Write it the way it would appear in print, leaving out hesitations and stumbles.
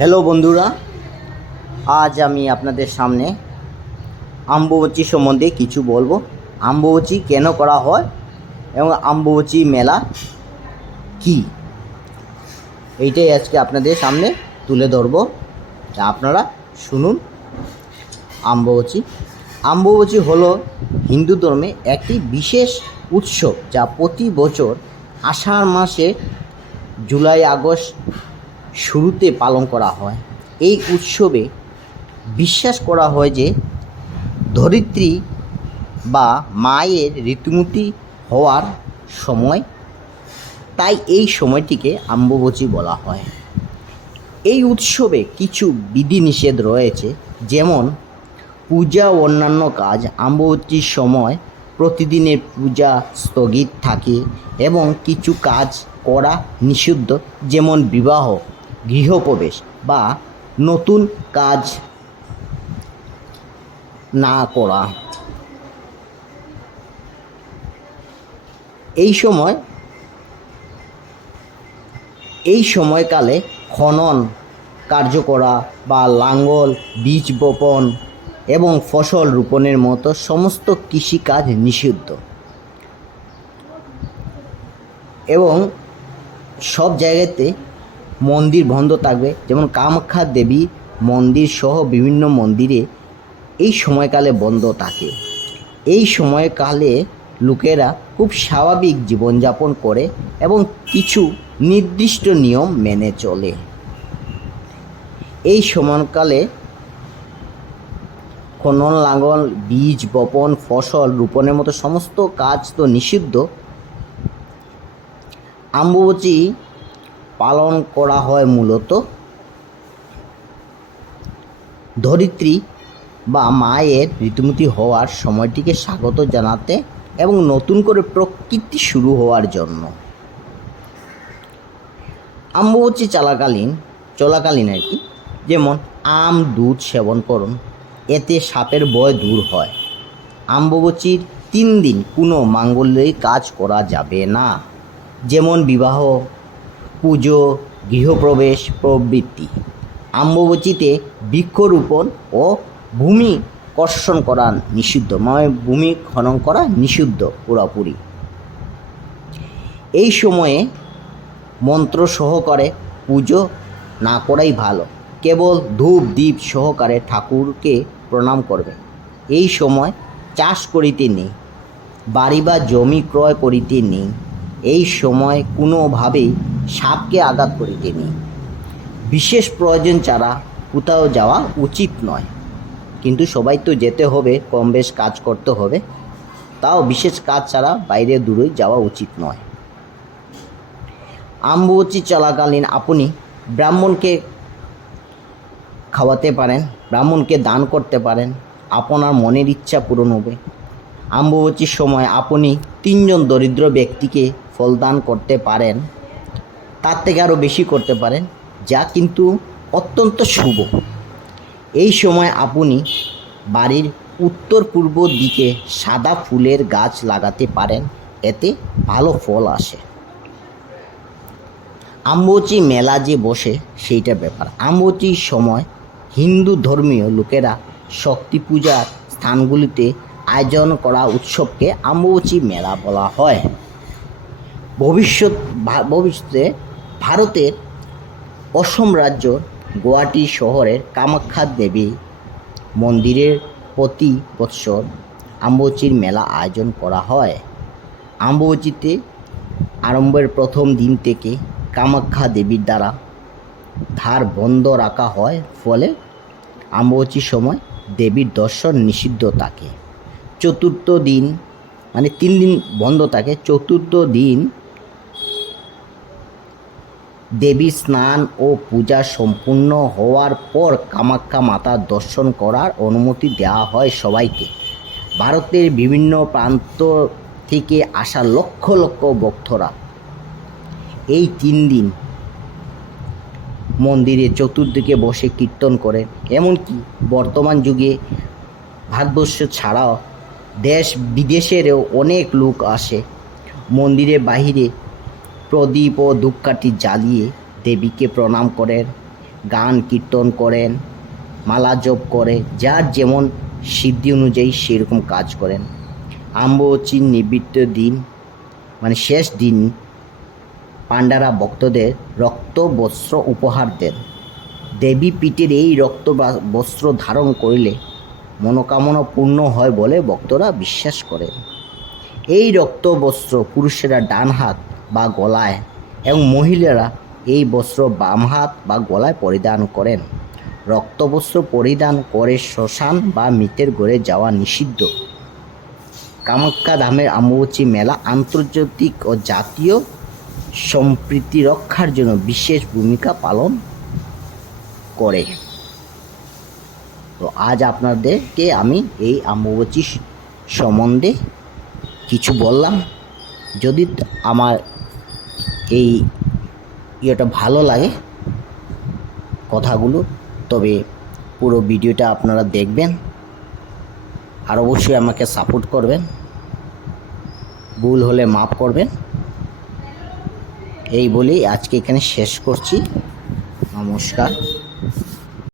Hello বন্ধুরা, আজ আমি আপনাদের সামনে অম্বুবাচী সম্বন্ধে কিছু বলবো। অম্বুবাচী কেন করা হয় এবং অম্বুবাচী মেলা কি, এইটাই আজকে আপনাদের সামনে তুলে ধরবো। আপনারা শুনুন। অম্বুবাচী হলো হিন্দু ধর্মে একটি বিশেষ উৎসব যা প্রতি বছর আষাঢ় মাসে জুলাই আগস্ট শুরুতে পালন করা হয়। এই উৎসবে বিশ্বাস করা হয় যে ধরিত্রী বা মায়ের ঋতুমতী হওয়ার সময়, তাই এই সময়টিকে অম্বুবাচী বলা হয়। এই উৎসবে কিছু বিধিনিষেধ রয়েছে, যেমন পূজা ও অন্যান্য কাজ। অম্বুবাচীর সময় প্রতিদিনের পূজা স্থগিত থাকে এবং কিছু কাজ করা নিষিদ্ধ, যেমন বিবাহ, গৃহপ্রবেশ বা নতুন কাজ না করা। এই সময়কালে খনন কার্য করা বা লাঙ্গল, বীজ বপন এবং ফসল রোপণের মতো সমস্ত কৃষিকাজ নিষিদ্ধ। এবং সব জায়গাতে মন্দির বন্ধ থাকবে, যেমন কামাখ্যা দেবী মন্দির সহ বিভিন্ন মন্দিরে এই সময়কালে বন্ধ থাকে। এই সময়কালে লোকেরা খুব স্বাভাবিক জীবনযাপন করে এবং কিছু নির্দিষ্ট নিয়ম মেনে চলে। এই সময়কালে খনন, লাঙ্গল, বীজ বপন, ফসল রোপণের মতো সমস্ত কাজ তো নিষিদ্ধ। অম্বুবাচী পালন করা হয় মূলত ধরিত্রী বা মায়ের ঋতুমতী হওয়ার সময়টিকে স্বাগত জানাতে এবং নতুন করে প্রকৃতি শুরু হওয়ার জন্য। অম্বুবাচী চলাকালীন যেমন আম দুধ সেবন করুন, এতে সাপের ভয় দূর হয়। অম্বুবাচীর 3 দিন কোনো মাঙ্গলিক কাজ করা যাবে না, যেমন বিবাহ, পুজো, গৃহপ্রবেশ প্রভৃতি। অম্বুবাচীতে বৃক্ষরোপণ ও ভূমি কর্ষণ করা নিষিদ্ধ, ভূমি খনন করা নিষিদ্ধ পুরোপুরি। এই সময়ে মন্ত্র সহকারে পুজো না করাই ভালো, কেবল ধূপ দ্বীপ সহকারে ঠাকুরকে প্রণাম করবে। এই সময় চাষ করিতে নেই, বাড়ি বা জমি ক্রয় করিতে নেই। এই সময় কোনোভাবেই সাপকে আঘাত করিতে নেই। বিশেষ প্রয়োজন ছাড়া কোথাও যাওয়া উচিত নয়, কিন্তু সবাই তো যেতে হবে, কম বেশ কাজ করতে হবে, তাও বিশেষ কাজ ছাড়া বাইরে দূরে যাওয়া উচিত নয়। অম্বুবাচী চলাকালীন আপনি ব্রাহ্মণকে খাওয়াতে পারেন, ব্রাহ্মণকে দান করতে পারেন, আপনার মনের ইচ্ছা পূরণ হবে। অম্বুবাচীর সময় আপনি 3 জন দরিদ্র ব্যক্তিকে ফল দান করতে পারেন, তার থেকে আরও বেশি করতে পারেন, যা কিন্তু অত্যন্ত শুভ। এই সময় আপনি বাড়ির উত্তর পূর্ব দিকে সাদা ফুলের গাছ লাগাতে পারেন, এতে ভালো ফল আসে। অম্বুবাচী মেলা যে বসে সেইটার ব্যাপার। অম্বুবাচীর সময় হিন্দু ধর্মীয় লোকেরা শক্তি পূজার স্থানগুলিতে আয়োজন করা উৎসবকে অম্বুবাচী মেলা বলা হয়। ভবিষ্যতে ভারতের অসম রাজ্যর গুয়াহাটি শহরের কামাখ্যা দেবী মন্দিরের প্রতি বৎসর অম্বুবাচীর মেলা আয়োজন করা হয়। অম্বুবাচীতে আরম্ভের প্রথম দিন থেকে কামাখ্যা দেবীর দ্বারা দ্বার বন্ধ রাখা হয়, ফলে অম্বুবাচীর সময় দেবীর দর্শন নিষিদ্ধ থাকে। চতুর্থ দিন 3 দিন বন্ধ থাকে। চতুর্থ দিন দেবী স্নান ও পূজা সম্পূর্ণ হওয়ার পর কামাখ্যা মাতার দর্শন করার অনুমতি দেওয়া হয় সবাইকে। ভারতের বিভিন্ন প্রান্ত থেকে আসা লক্ষ লক্ষ ভক্তরা এই 3 দিন মন্দিরে চতুর্দিকে বসে কীর্তন করে। এমনকি বর্তমান যুগে ভারতবর্ষ ছাড়াও দেশ বিদেশেরও অনেক লোক আসে। মন্দিরের বাহিরে প্রদীপ ও ধূপকাঠি জ্বালিয়ে দেবীকে প্রণাম করেন গান কীর্তন করেন, মালা জপ করে, যার যেমন সিদ্ধি অনুযায়ী সেরকম কাজ করেন। অম্বুবাচীর নিবৃত্ত দিন মানে শেষ দিন পাণ্ডারা ভক্তদের রক্ত বস্ত্র উপহার দেন। দেবী পিঠের এই রক্ত বস্ত্র ধারণ করলে মনোকামনা পূর্ণ হয় বলে ভক্তরা বিশ্বাস করেন। এই রক্ত বস্ত্র পুরুষেরা ডান হাত বা গলায় এবং মহিলারা এই বস্ত্র বাম হাত বা গলায় পরিধান করেন। রক্তবস্ত্র পরিধান করে শ্মশান বা মৃতের ঘরে যাওয়া নিষিদ্ধ। কামাখ্যা ধামের অম্বুবাচী মেলা আন্তর্জাতিক ও জাতীয় সম্প্রীতি রক্ষার জন্য বিশেষ ভূমিকা পালন করে। তো আজ আপনাদেরকে আমি এই অম্বুবাচী সম্বন্ধে কিছু বললাম। যদি আমার এই ইয়েটা ভালো লাগে কথাগুলো, তবে পুরো ভিডিওটা আপনারা দেখবেন আর অবশ্যই আমাকে সাপোর্ট করবেন। ভুল হলে মাফ করবেন। এই বলেই আজকে এখানে শেষ করছি। নমস্কার।